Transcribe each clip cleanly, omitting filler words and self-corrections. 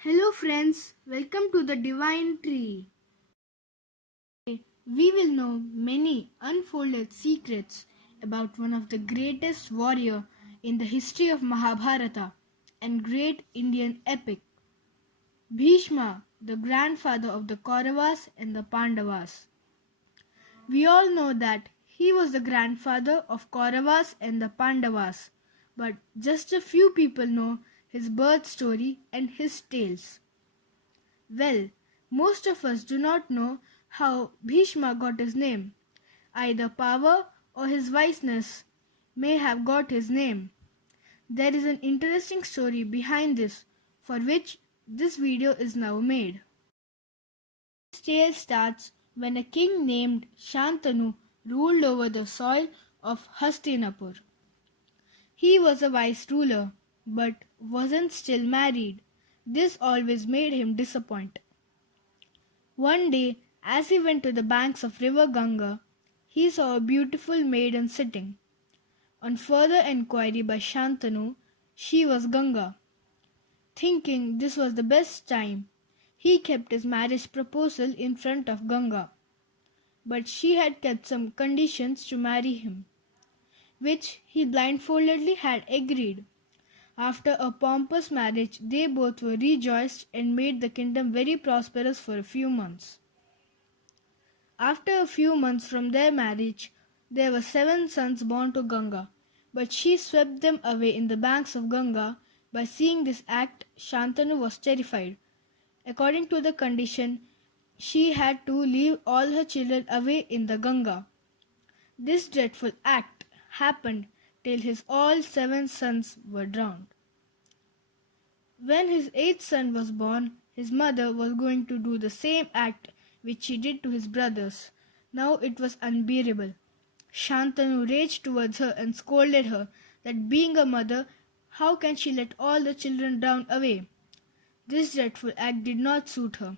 Hello friends, welcome to the Divine Tree. We will know many unfolded secrets about one of the greatest warrior in the history of Mahabharata and great Indian epic, Bhishma, the grandfather of the Kauravas and the Pandavas. We all know that he was the grandfather of Kauravas and the Pandavas, but just a few people know his birth story and his tales. Well, most of us do not know how Bhishma got his name. Either power or his wiseness may have got his name. There is an interesting story behind this for which this video is now made. This tale starts when a king named Shantanu ruled over the soil of Hastinapur. He was a wise ruler but wasn't still married. This always made him disappointed. One day, as he went to the banks of river Ganga, he saw a beautiful maiden sitting. On further enquiry by Shantanu, she was Ganga. Thinking this was the best time, he kept his marriage proposal in front of Ganga. But she had kept some conditions to marry him, which he blindfoldedly had agreed. After a pompous marriage, they both were rejoiced and made the kingdom very prosperous for a few months. After a few months from their marriage, there were 7 sons born to Ganga, but she swept them away in the banks of Ganga. By seeing this act, Shantanu was terrified. According to the condition, she had to leave all her children away in the Ganga. This dreadful act happened till his all 7 sons were drowned. When his 8th son was born, his mother was going to do the same act which she did to his brothers. Now it was unbearable. Shantanu raged towards her and scolded her that being a mother, how can she let all the children drown away? This dreadful act did not suit her.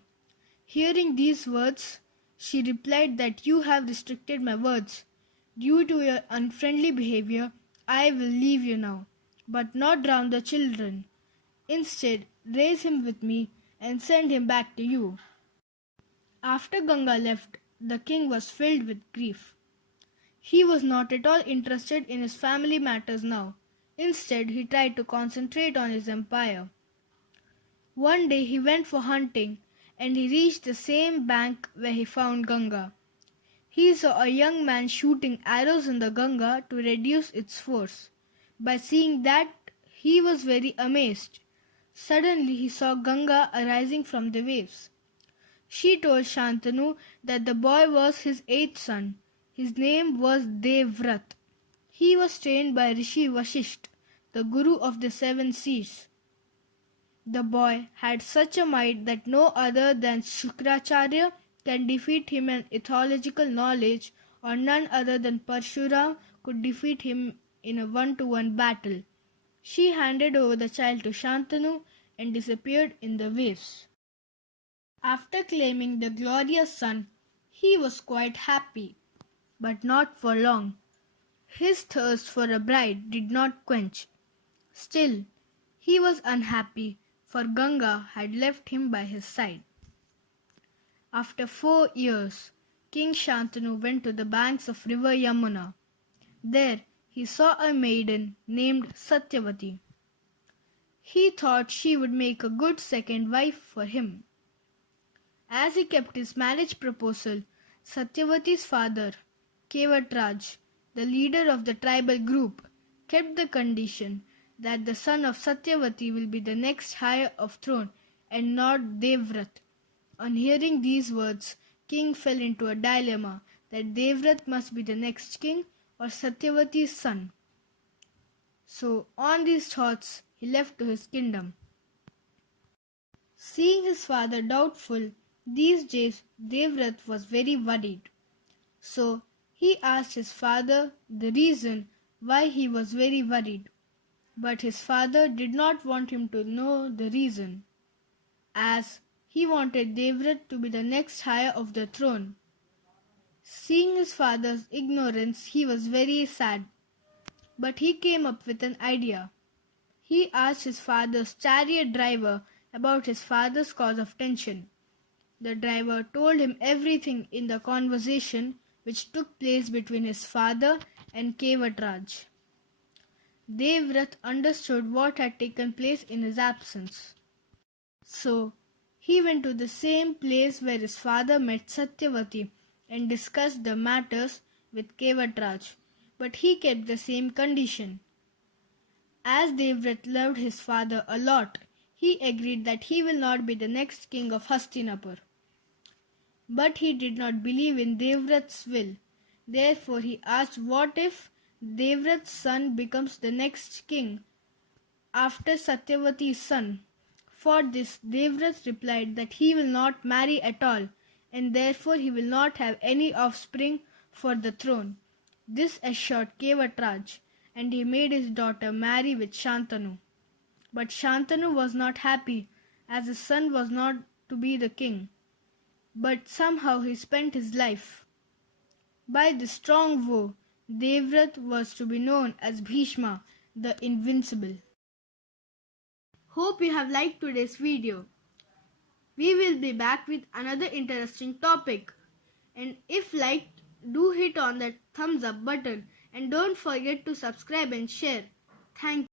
Hearing these words, she replied that you have restricted my words. Due to your unfriendly behavior, I will leave you now, but not drown the children. Instead, raise him with me and send him back to you. After Ganga left, the king was filled with grief. He was not at all interested in his family matters now. Instead, he tried to concentrate on his empire. One day he went for hunting and he reached the same bank where he found Ganga. He saw a young man shooting arrows in the Ganga to reduce its force. By seeing that, he was very amazed. Suddenly he saw Ganga arising from the waves. She told Shantanu that the boy was his 8th son. His name was Devvrat. He was trained by Rishi Vasisht, the guru of the 7 seas. The boy had such a might that no other than Shukracharya can defeat him in ethological knowledge, or none other than Parshuram could defeat him in a 1-to-1 battle. She handed over the child to Shantanu and disappeared in the waves. After claiming the glorious son, he was quite happy, but not for long. His thirst for a bride did not quench. Still, he was unhappy, for Ganga had left him by his side. After 4 years, King Shantanu went to the banks of river Yamuna. There he saw a maiden named Satyavati. He thought she would make a good second wife for him. As he kept his marriage proposal, Satyavati's father, Kevatraj, the leader of the tribal group, kept the condition that the son of Satyavati will be the next heir of throne and not Devvrat. On hearing these words, king fell into a dilemma that Devvrat must be the next king or Satyavati's son. So on these thoughts he left to his kingdom. Seeing his father doubtful, these days Devvrat was very worried. So he asked his father the reason why he was very worried. But his father did not want him to know the reason, as he wanted Devvrat to be the next heir of the throne. Seeing his father's ignorance, he was very sad. But he came up with an idea. He asked his father's chariot driver about his father's cause of tension. The driver told him everything in the conversation which took place between his father and Kevatraj. Devvrat understood what had taken place in his absence. So, he went to the same place where his father met Satyavati and discussed the matters with Kevatraj, but he kept the same condition. As Devvrat loved his father a lot, he agreed that he will not be the next king of Hastinapur. But he did not believe in Devvrat's will. Therefore he asked what if Devvrat's son becomes the next king after Satyavati's son. For this Devvrat replied that he will not marry at all, and therefore he will not have any offspring for the throne. This assured Kevatraj, and he made his daughter marry with Shantanu. But Shantanu was not happy, as his son was not to be the king. But somehow he spent his life. By this strong vow, Devvrat was to be known as Bhishma, the Invincible. Hope you have liked today's video. We will be back with another interesting topic. And if liked, do hit on that thumbs up button and don't forget to subscribe and share. Thank you.